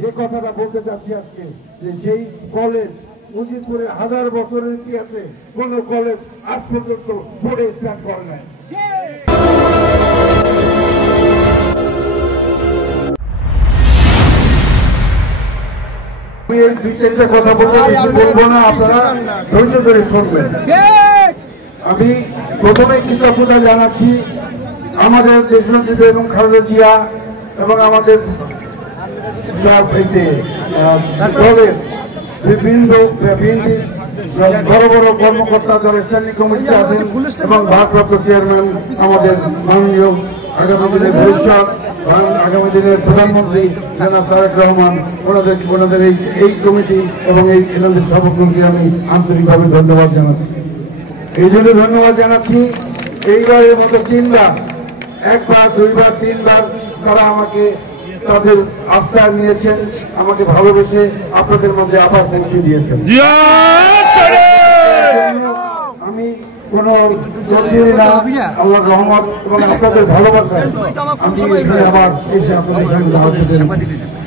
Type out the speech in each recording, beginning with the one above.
যে কথাটা বলতে চাচ্ছি আজকে, যে সেই কলেজ উজিরপুরের 1000 বছরের ইতিহাসে কোন কলেজ আজ পর্যন্ত বোর্ডে স্ট্যান্ড করে নাই। আমি এই 2-4টা কথা বলবো না, আপনারা ধৈর্য ধরে শুনবেন। আমি প্রথমে কৃতজ্ঞতা জানাচ্ছি আমাদের দেশনেত্রী বেগম খালেদা জিয়া এবং আমাদের দলের বিভিন্ন বড় বড় কর্মকর্তা, যারা স্ট্যান্ডিং কমিটিতে আছেন এবং ভারপ্রাপ্ত চেয়ারম্যান আমাদের মাননীয় আগামী দিনের ভবিষ্যৎ, আগামী দিনের প্রধানমন্ত্রী জনাব তারেক রহমান, ওনাদের এই কমিটি এবং এনাদের সভাপতিকে আমি আন্তরিকভাবে ধন্যবাদ জানাচ্ছি। এই জন্য ধন্যবাদ জানাচ্ছি, এইবারের মতো 3বার, 1বার 2বার 3বার তারা আমাকে তাদের আস্থা নিয়েছেন, আমাকে ভালোবেসে আপনাদের মধ্যে আবার পৌঁছে দিয়েছেন। আমি কোন আল্লাহর রহমত এবং আপনাদের ভালোবাসায় আমি আবার এসে আপনাদের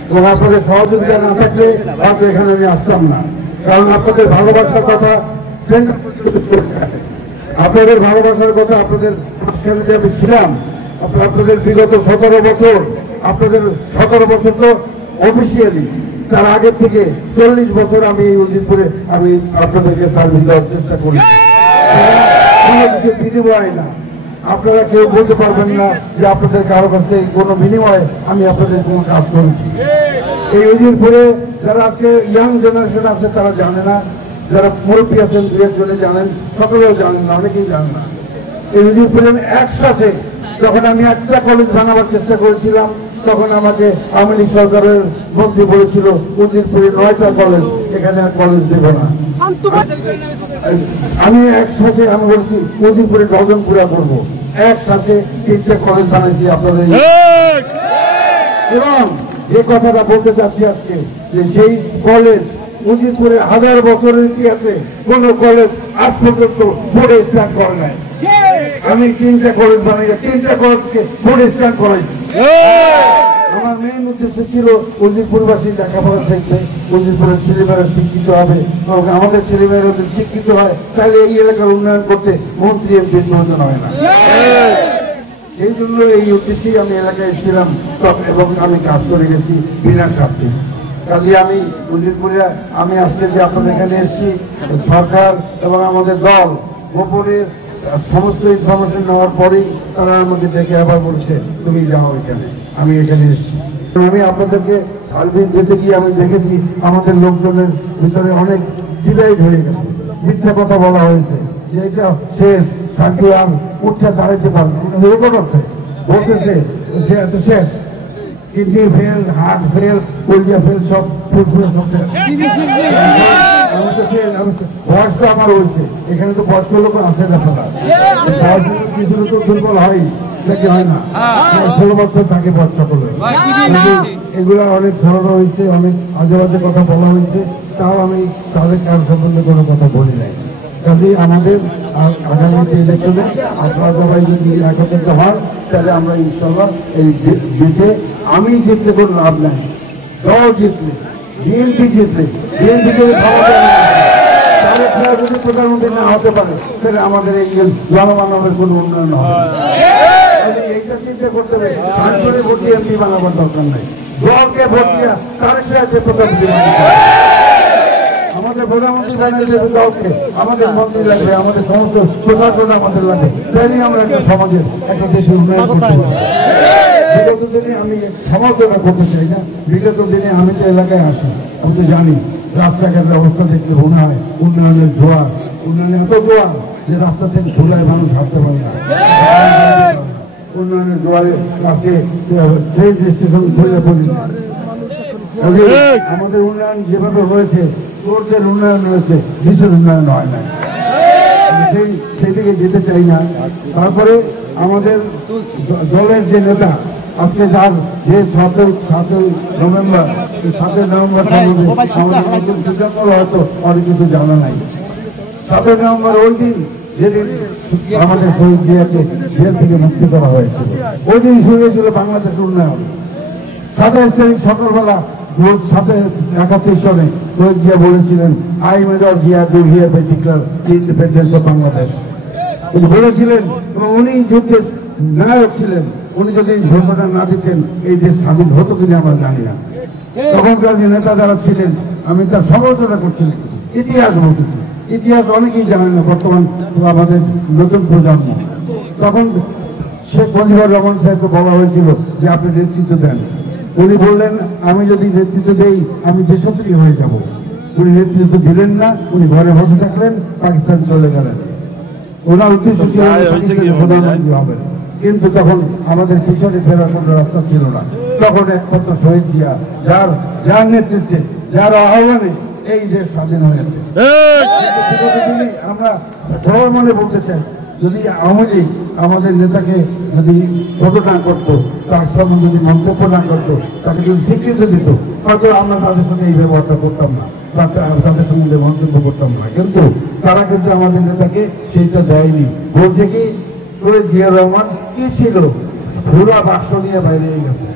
এবং আপনাদের সহযোগিতা না থাকলে হয়তো এখানে আমি আসতাম না, কারণ আপনাদের ভালোবাসার কথা, আপনাদের ভালোবাসার কথা, আপনাদের যে আমি ছিলাম, আপনাদের বিগত 17 বছর, আপনাদের 17 বছর তো অফিসিয়ালি, তার আগের থেকে 40 বছর আমি এই উজিরপুরে আমি আপনাদেরকে সার্ভিস দেওয়ার চেষ্টা করি। বিনিময় না, আপনারা কেউ বলতে পারবেন না যে আপনাদের কারো কাছে কোনো বিনিময়ে আমি আপনাদের কোনো কাজ করেছি। এই উজিরপুরে যারা আজকে ইয়াং জেনারেশন আছে তারা জানে না, যারা মুরব্বী আছেন 2-1 জনে জানেন, সকলেও জানেন না, অনেকেই জানেন না। এই উজিরপুরে একসাথে যখন আমি একটা কলেজ বানাবার চেষ্টা করেছিলাম, তখন আমাকে আওয়ামী লীগ সরকারের মন্ত্রী বলেছিল উজিরপুরে 9টা কলেজ, এখানে আর কলেজ দেব না। আমি একসাথে আমি বলছি উজিরপুরে 10 পুরা করবো, একসাথে 3টে কলেজ বানাইছি আপনাদের। এবং যে কথাটা বলতে চাচ্ছি আজকে, যে সেই কলেজ উজিরপুরে 1000 বছরের ইতিহাসে কোন কলেজ আজ পর্যন্ত বোর্ডে স্ট্যান্ড করে নাই। আমি 3টা কলেজ বানাই, 3টা কলেজকে বোর্ডে স্ট্যান্ড করাইছি। আমার মেইন উদ্দেশ্য ছিল উজিরপুরবাসী লেখাপড়া শিখবে, উজিরপুরের ছেলেমেয়েরা শিক্ষিত হবে, আমাদের ছেলেমেয়েরা যদি শিক্ষিত হয় তাহলে এই এলাকার উন্নয়ন করতে মন্ত্রী এমপির প্রয়োজন হয় না। এই জন্য এই উদ্দেশ্যেই আমি এলাকায় ছিলাম এবং আমি কাজ করে গেছি বিনা স্বার্থে। কাজে আমি উজিরপুরে আমি আসলে যে আপনাদের এখানে এসেছি, সরকার এবং আমাদের দল গোপনে সমস্ত ইনফরমেশন নেওয়ার পরেই তারা আমাকে দেখে আবার বলছে তুমি যাও এখানে। আমি এখানে এসেছি, আমি আপনাদেরকে সার্ভিস যেতে গিয়ে আমি দেখেছি আমাদের লোকজনের ভিতরে অনেক ডিলাইট হয়ে গেছে, মিথ্যা কথা বলা হয়েছে যে এটা শেষ, শান্তি আর উঠতে দাঁড়াইতে পারবে, রেকর্ড আছে, বলতেছে যে এত শেষ, কিডনি ফেল, হার্ট ফেল, কলিজা ফেল, সব ফুলফুলে সব বয়স তো আমার হয়েছে, এখানে তো বয়স্ক লোক আছে দেখা না, কিছু তো দুর্বল হয় নাকি হয় না, 16 বছর থাকে বাচ্চা করলে। এগুলো অনেক ছড়ানো হয়েছে, অনেক আজে বাজে কথা বলা হয়েছে, তাও আমি তাদের কার সম্বন্ধে কোনো কথা বলি নাই। কাজে আমাদের আগামী ইলেকশনে আপনারা সবাই যদি একত্রিত হয় তাহলে আমরা ইনশাল্লাহ এই জিতে, আমি জিতলে কোনো লাভ নাই, দল জিতলে, বিএনপি জিতলে, বিএনপিকে যদি প্রধানমন্ত্রী না হতে পারে তাহলে আমাদের এই জনমানবের কোনো উন্নয়ন হবে। এইটা চিন্তা করতে হবে, সরকারে ভোট দিয়ে এমপি বানাবার দরকার নাই, দলকে ভোট দিয়া তার সাথে প্রধানমন্ত্রী আমাদের প্রধানমন্ত্রী বানিয়ে দেবে দলকে, আমাদের মন্ত্রী লাগবে, আমাদের সমস্ত প্রশাসন আমাদের লাগবে, তাইলে আমরা একটা সমাজের একটা দেশের উন্নয়ন করতে পারবো। বিগত দিনে আমি সমালোচনা করতে চাই না, বিগত দিনে আমি তো এলাকায় আসি, আমি তো জানি রাস্তাঘাটের অবস্থা দেখলে মনে হয় উন্নয়নের জোয়ার, উন্নয়নে এত জোয়ার যে রাস্তা থেকে ঝোলায় মানুষ হাঁটতে পারে না। উন্নয়নের জোয়ারে আজকে ট্রেন স্টেশন ঘুরে পড়ি, আমাদের উন্নয়ন যেভাবে হয়েছে, রোডের উন্নয়ন হয়েছে, দেশের উন্নয়ন হয় না, সেই দিকে যেতে চাই না। তারপরে আমাদের দলের যে নেতা আজকে যার যে 7 নভেম্বর হয়তো অনেক কিছু জানা নাই। 7 নভেম্বর ওই দিন যেদিন আমাদের শহীদ জিয়াকে জেল থেকে মুক্তি করা হয়েছিল, ওই দিন শুরু হয়েছিল বাংলাদেশের উন্নয়ন। 27 তারিখ সকালবেলা সাথে 71 সনে শহীদ জিয়া বলেছিলেন, I major Zia do hereby declare the independence of Bangladesh. উনি বলেছিলেন এবং উনি যুদ্ধের নায়ক ছিলেন। উনি যদি ঘোষণা না দিতেন এই দেশ স্বাধীন হতো কিনা আমরা জানি না। তখনকার যে নেতা যারা ছিলেন আমি তার সমালোচনা করছিলাম। ইতিহাস বলতেছি, ইতিহাস অনেকেই জানেন না বর্তমান আমাদের নতুন প্রজন্ম। তখন শেখ মুজিবুর রহমান সাহেবকে বলা হয়েছিল যে আপনি নেতৃত্ব দেন। উনি বললেন আমি যদি নেতৃত্ব দেই আমি দেশপ্রিয় হয়ে যাব। উনি নেতৃত্ব দিলেন না, উনি ঘরে বসে থাকলেন, পাকিস্তান চলে গেলেন। ওনার উদ্দেশ্য ছিল প্রধানমন্ত্রী হবেন, কিন্তু তখন আমাদের পিছনে ফেরার কোনো রাস্তা ছিল না। তখন একমাত্র শহীদ জিয়া যার নেতৃত্বে, যার আহ্বানে এই দেশ স্বাধীন হয়েছে। আমরা সবার মনে বলতে চাই, যদি আওয়ামী লীগ আমাদের নেতাকে যদি ছোট না করতো, তার সম্বন্ধে যদি মন্তব্য না করতো, তাকে যদি স্বীকৃতি দিত, হয়তো আমরা তাদের সঙ্গে এই ব্যবহারটা করতাম না, তাদের সম্বন্ধে মন্তব্য করতাম না। কিন্তু তারা কিন্তু আমাদের নেতাকে সেইটা দেয়নি। বলছে কি শহীদ জিয়া রহমান কি ছিল, পুরা বাক্স নিয়ে বাইরে গেছে।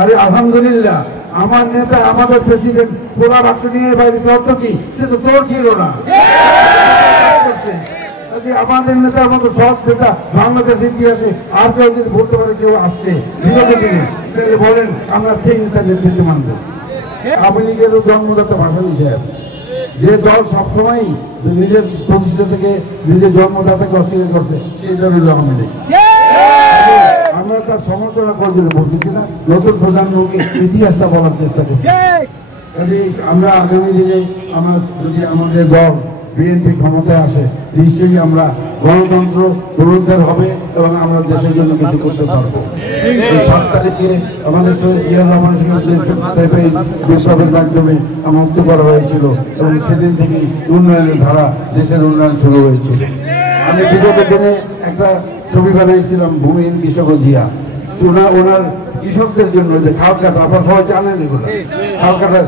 আরে আলহামদুলিল্লাহ, আমার নেতা আমাদের প্রেসিডেন্ট পুরা বাক্স নিয়ে বাইরে অর্থ কি, সে তো তোর ছিল না। আমাদের নেতার মতো সব নেতা বাংলাদেশের ইতিহাসে আর কেউ যদি বলতে পারে কেউ আসছে বিগত দিনে, তাহলে বলেন আমরা সেই নেতার নেতৃত্ব মানব। আওয়ামী লীগেরও জন্মদাতা ভাসানী সাহেব, যে দল সবসময় নিজের প্রতিষ্ঠা থেকে নিজের জন্মদাতাকে অস্বীকার করছে, সেই দল হল আওয়ামী লীগ। আমরা তার সমালোচনা করবো বলতেছি না, নতুন প্রধানমন্ত্রী ইতিহাসটা বলার চেষ্টা করছি। আমরা আগামী দিনে যদি আমাদের দল বিএনপি ক্ষমতায় আসে, নিশ্চয়ই আমরা গণতন্ত্র পুনরুদ্ধার হবে এবং আমরা দেশের জন্য কিছু করতে পারবো। 7 তারিখে আমাদের শহীদ জিয়া রহমান বিপ্লবের মাধ্যমে মুক্ত করা হয়েছিল এবং সেদিন থেকে উন্নয়নের ধারা দেশের উন্নয়ন শুরু হয়েছিল। আমি বিগত দিনে একটা ছবি বানাইছিলাম, ভূমিহীন কৃষক জিয়া। ওনার কৃষকদের জন্য যে খাল কাটা, আপনারা সবাই জানেন এগুলো, খাল কাটা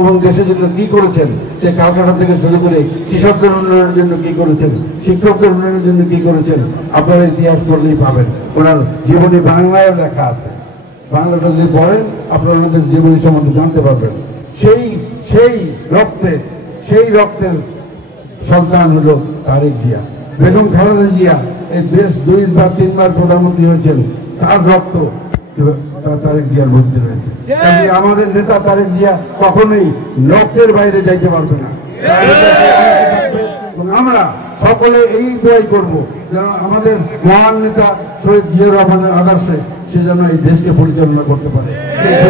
এবং দেশের জন্য কি করেছেন, সে খাল কাটা থেকে শুরু করে কৃষকদের উন্নয়নের জন্য কি করেছেন, শিক্ষকদের উন্নয়নের জন্য কি করেছেন, আপনারা ইতিহাস পড়লেই পাবেন। ওনার জীবনী বাংলায় লেখা আছে, বাংলাটা যদি পড়েন আপনারা ওনাদের জীবনী সম্বন্ধে জানতে পারবেন। সেই রক্তের সন্তান হলো তারেক জিয়া। বেগম খালেদা জিয়া এই দেশ 2-3বার প্রধানমন্ত্রী হয়েছেন, তার রক্ত তারেক জিয়ার মধ্যে রয়েছে। আমাদের নেতা তারেক জিয়া কখনোই রক্তের বাইরে যাইতে পারবে না। আমরা সকলে এই দোয়াই করবো যেন আমাদের মহান নেতা শহীদ জিয়া রহমানের আদর্শে সে যেন এই দেশকে পরিচালনা করতে পারে, সেই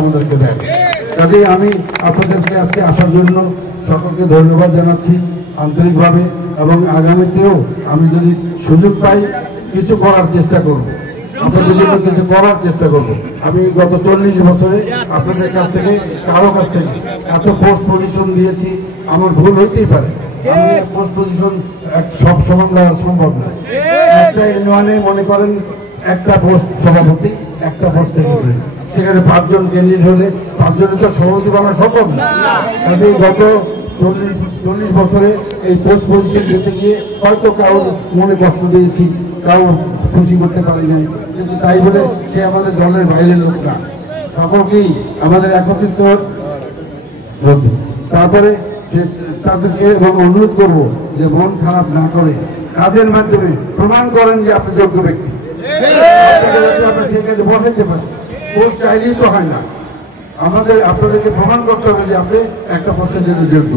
আমাদেরকে দেয়। কাজে আমি আপনাদেরকে আজকে আসার জন্য সকলকে ধন্যবাদ জানাচ্ছি আন্তরিকভাবে, এবং আগামীতেও আমি যদি সুযোগ পাই কিছু করার চেষ্টা করবো, আপনাদের জন্য কিছু করার চেষ্টা করবো। আমি গত 40 বছরে আপনাদের কাছ থেকে কারো কাছ থেকে এত পোস্ট পজিশন দিয়েছি, আমার ভুল হইতেই পারে, আমি পোস্ট পজিশন সব সমান দেওয়া সম্ভব নয়। একটা ইউনিয়নে মনে করেন একটা পোস্ট সভাপতি, একটা পোস্ট সেক্রেটারি, সেখানে 5 জন ক্যান্ডিডেট হলে 5 জনের তো সভাপতি বানা সম্ভব না। কাজে গত 40 বছরে এই পোস্ট পজিশন যেতে গিয়ে হয়তো কারোর মনে কষ্ট দিয়েছি, কারো খুশি করতে পারি নাই, কিন্তু তাই বলে সে আমাদের দলের বাইরের লোক না, সকলকেই আমাদের একত্রিত। তারপরে তাদেরকে অনুরোধ করবো যে মন খারাপ না করে কাজের মাধ্যমে প্রমাণ করেন যে আপনি যোগ্য ব্যক্তি, আপনি সেই কাজে বসাইতে পারেন। পোস্ট চাইলেই তো হয় না, আপনাদেরকে প্রমাণ করতে হবে যে আপনি একটা পোস্টের জন্য যোগ্য।